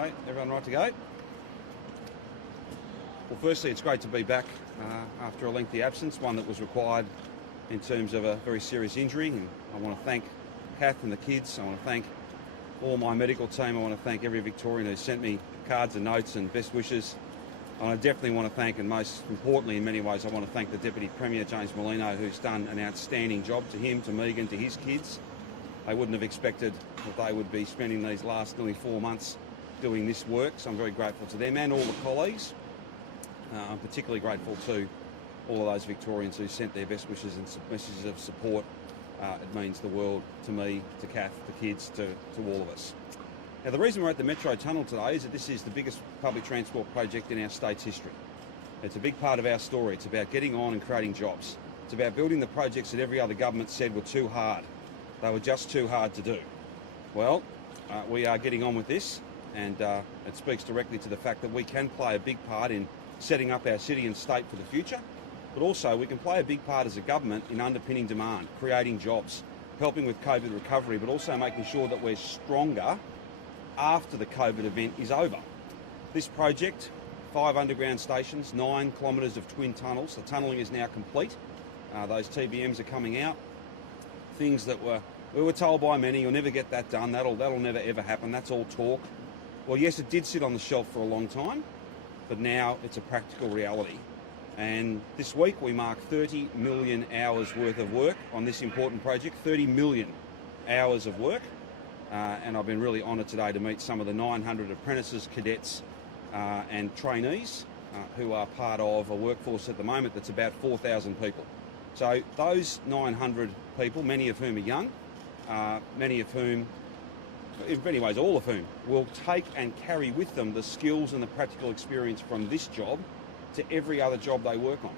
Okay, everyone right to go? Well, firstly, it's great to be back after a lengthy absence, one that was required in terms of a very serious injury. And I want to thank Cath and the kids. I want to thank all my medical team. I want to thank every Victorian who sent me cards and notes and best wishes. And I definitely want to thank, and most importantly in many ways, I want to thank the Deputy Premier, James Merlino, who's done an outstanding job. To him, to Meagan, to his kids. I wouldn't have expected that they would be spending these last nearly 4 months doing this work, so I'm very grateful to them and all the colleagues. I'm particularly grateful to all of those Victorians who sent their best wishes and messages of support. It means the world to me, to Cath, to kids, to all of us. Now, the reason we're at the Metro Tunnel today is that this is the biggest public transport project in our state's history. It's a big part of our story. It's about getting on and creating jobs. It's about building the projects that every other government said were too hard. They were just too hard to do. Well, we are getting on with this, and it speaks directly to the fact that we can play a big part in setting up our city and state for the future, but also we can play a big part as a government in underpinning demand, creating jobs, helping with COVID recovery, but also making sure that we're stronger after the COVID event is over. This project, 5 underground stations, 9 kilometres of twin tunnels. The tunnelling is now complete. Those TBMs are coming out. Things that we were told by many, you'll never get that done, that'll never ever happen, that's all talk. Well, yes, it did sit on the shelf for a long time, but now it's a practical reality. And this week we mark 30 million hours worth of work on this important project, 30 million hours of work. And I've been really honoured today to meet some of the 900 apprentices, cadets and trainees who are part of a workforce at the moment that's about 4,000 people. So those 900 people, many of whom are young, many of whom, in many ways all of whom, will take and carry with them the skills and the practical experience from this job to every other job they work on.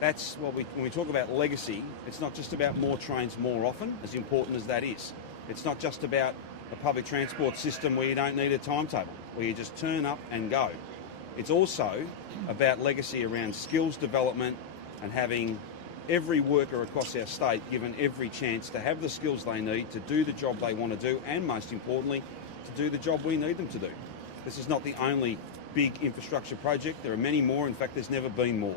That's what when we talk about legacy, it's not just about more trains more often, as important as that is. It's not just about a public transport system where you don't need a timetable, where you just turn up and go. It's also about legacy around skills development and having every worker across our state given every chance to have the skills they need to do the job they want to do, and most importantly, to do the job we need them to do. This is not the only big infrastructure project. There are many more. In fact, there's never been more.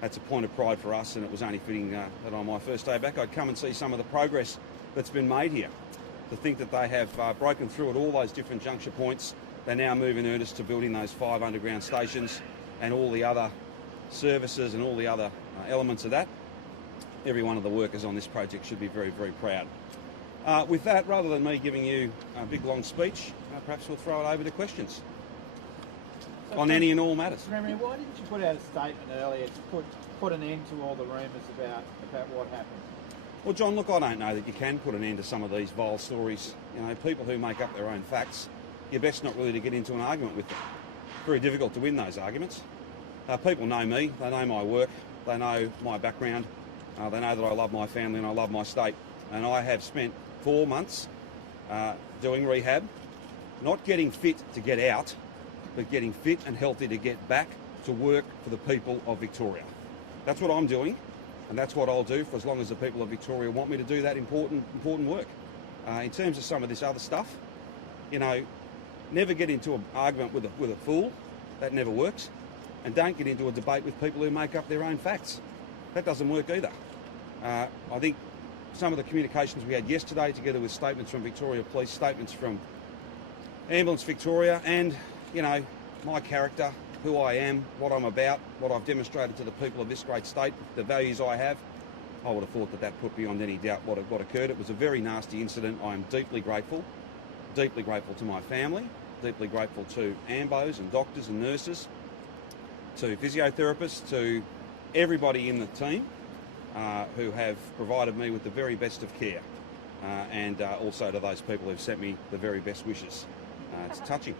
That's a point of pride for us, and it was only fitting that on my first day back I'd come and see some of the progress that's been made here. To think that they have broken through at all those different juncture points, they now move in earnest to building those 5 underground stations and all the other services and all the other elements of that. Every one of the workers on this project should be very, very proud. With that, rather than me giving you a big long speech, perhaps we'll throw it over to questions on any and all matters. Premier, why didn't you put out a statement earlier to put an end to all the rumours about what happened? Well, John, look, I don't know that you can put an end to some of these vile stories. You know, people who make up their own facts, you're best not really to get into an argument with them. Very difficult to win those arguments. People know me, they know my work, they know my background. They know that I love my family and I love my state. And I have spent 4 months doing rehab, not getting fit to get out, but getting fit and healthy to get back to work for the people of Victoria. That's what I'm doing, and that's what I'll do for as long as the people of Victoria want me to do that important work. In terms of some of this other stuff, you know, never get into an argument with a fool. That never works. And don't get into a debate with people who make up their own facts. That doesn't work either. I think some of the communications we had yesterday, together with statements from Victoria Police, statements from Ambulance Victoria, and, you know, my character, who I am, what I'm about, what I've demonstrated to the people of this great state, the values I have, I would have thought that put beyond any doubt what occurred. It was a very nasty incident. I am deeply grateful to my family, deeply grateful to AMBOs and doctors and nurses, to physiotherapists, to everybody in the team who have provided me with the very best of care, and also to those people who've sent me the very best wishes. It's touching.